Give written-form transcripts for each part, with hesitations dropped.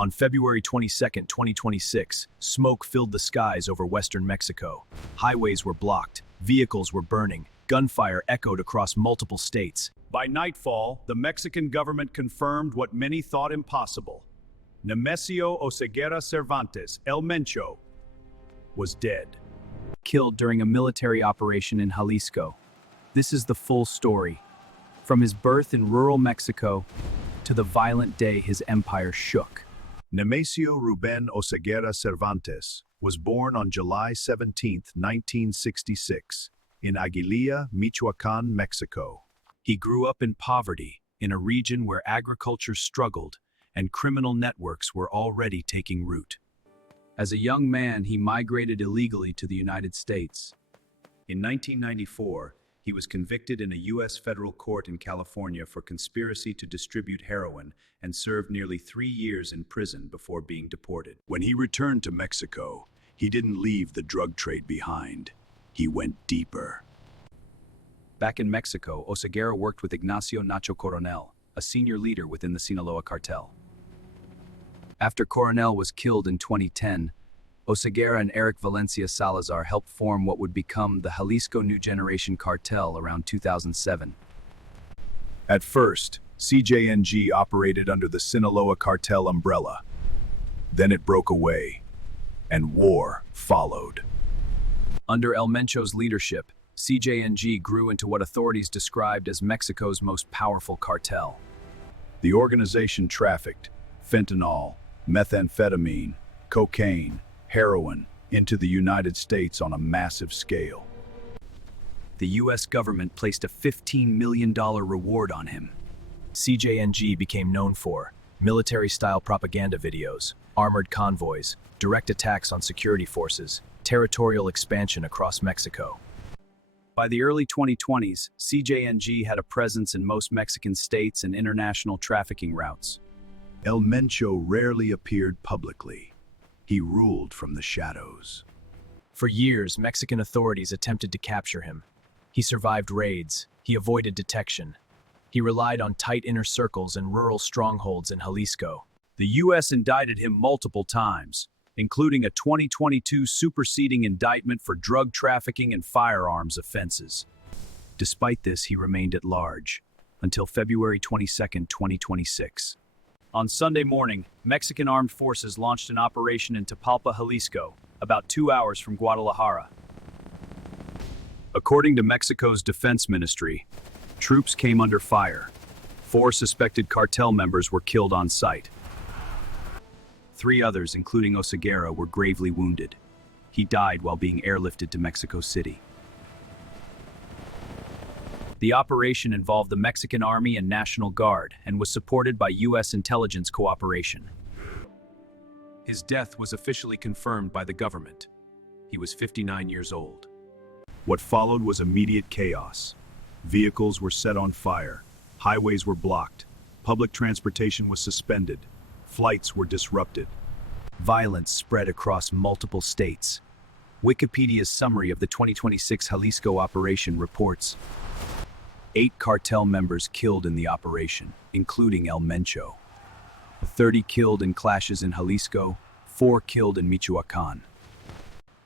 On February 22, 2026, smoke filled the skies over western Mexico. Highways were blocked, vehicles were burning, gunfire echoed across multiple states. By nightfall, the Mexican government confirmed what many thought impossible. Nemesio Oseguera Cervantes, El Mencho, was dead. Killed during a military operation in Jalisco. This is the full story. From his birth in rural Mexico to the violent day his empire shook. Nemesio Ruben Oseguera Cervantes was born on July 17, 1966, in Aguililla, Michoacán, Mexico. He grew up in poverty, in a region where agriculture struggled and criminal networks were already taking root. As a young man, he migrated illegally to the United States. In 1994, he was convicted in a U.S. federal court in California for conspiracy to distribute heroin and served nearly 3 years in prison before being deported. When he returned to Mexico, he didn't leave the drug trade behind. He went deeper. Back in Mexico, Oseguera worked with Ignacio Nacho Coronel, a senior leader within the Sinaloa cartel. After Coronel was killed in 2010, Oseguera and Eric Valencia Salazar helped form what would become the Jalisco New Generation Cartel around 2007. At first, CJNG operated under the Sinaloa cartel umbrella. Then it broke away, and war followed. Under El Mencho's leadership, CJNG grew into what authorities described as Mexico's most powerful cartel. The organization trafficked fentanyl, methamphetamine, cocaine, heroin into the United States on a massive scale. The U.S. government placed a $15 million reward on him. CJNG became known for military-style propaganda videos, armored convoys, direct attacks on security forces, territorial expansion across Mexico. By the early 2020s, CJNG had a presence in most Mexican states and international trafficking routes. El Mencho rarely appeared publicly. He ruled from the shadows. For years, Mexican authorities attempted to capture him. He survived raids. He avoided detection. He relied on tight inner circles and rural strongholds in Jalisco. The U.S. indicted him multiple times, including a 2022 superseding indictment for drug trafficking and firearms offenses. Despite this, he remained at large until February 22, 2026. On Sunday morning, Mexican armed forces launched an operation in Tapalpa, Jalisco, about 2 hours from Guadalajara. According to Mexico's defense ministry, troops came under fire. 4 suspected cartel members were killed on site. 3 others, including Oseguera, were gravely wounded. He died while being airlifted to Mexico City. The operation involved the Mexican Army and National Guard and was supported by U.S. intelligence cooperation. His death was officially confirmed by the government. He was 59 years old. What followed was immediate chaos. Vehicles were set on fire, highways were blocked, public transportation was suspended, flights were disrupted. Violence spread across multiple states. Wikipedia's summary of the 2026 Jalisco operation reports 8 cartel members killed in the operation, including El Mencho. 30 killed in clashes in Jalisco, 4 killed in Michoacán.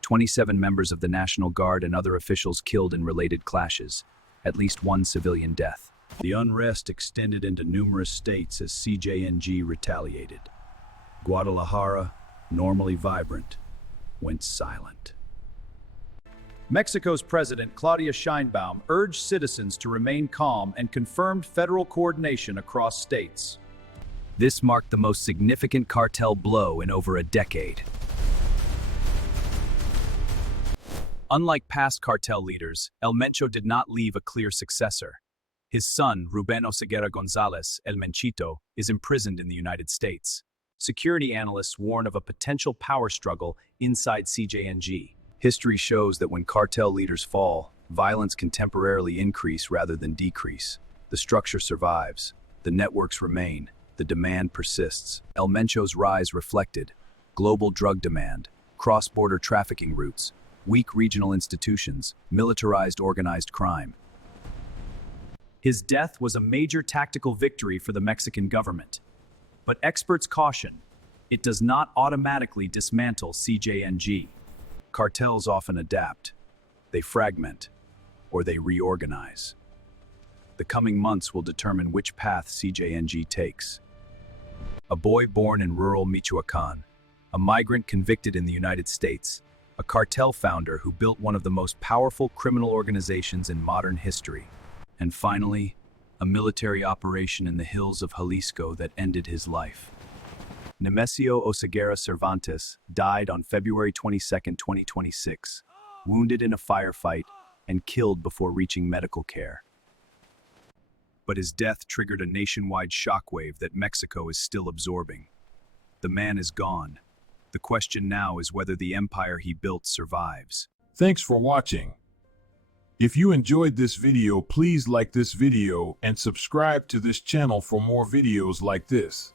27 members of the National Guard and other officials killed in related clashes, at least 1 civilian death. The unrest extended into numerous states as CJNG retaliated. Guadalajara, normally vibrant, went silent. Mexico's President Claudia Sheinbaum urged citizens to remain calm and confirmed federal coordination across states. This marked the most significant cartel blow in over a decade. Unlike past cartel leaders, El Mencho did not leave a clear successor. His son, Ruben Oseguera González, El Menchito, is imprisoned in the United States. Security analysts warn of a potential power struggle inside CJNG. History shows that when cartel leaders fall, violence can temporarily increase rather than decrease. The structure survives, the networks remain, the demand persists. El Mencho's rise reflected global drug demand, cross-border trafficking routes, weak regional institutions, militarized organized crime. His death was a major tactical victory for the Mexican government. But experts caution, It does not automatically dismantle CJNG. Cartels often adapt, they fragment, or they reorganize. The coming months will determine which path CJNG takes. A boy born in rural Michoacan, a migrant convicted in the United States, a cartel founder who built one of the most powerful criminal organizations in modern history, and finally, a military operation in the hills of Jalisco that ended his life. Nemesio Oseguera Cervantes died on February 22, 2026, wounded in a firefight and killed before reaching medical care. But his death triggered a nationwide shockwave that Mexico is still absorbing. The man is gone. The question now is whether the empire he built survives. Thanks for watching. If you enjoyed this video, please like this video and subscribe to this channel for more videos like this.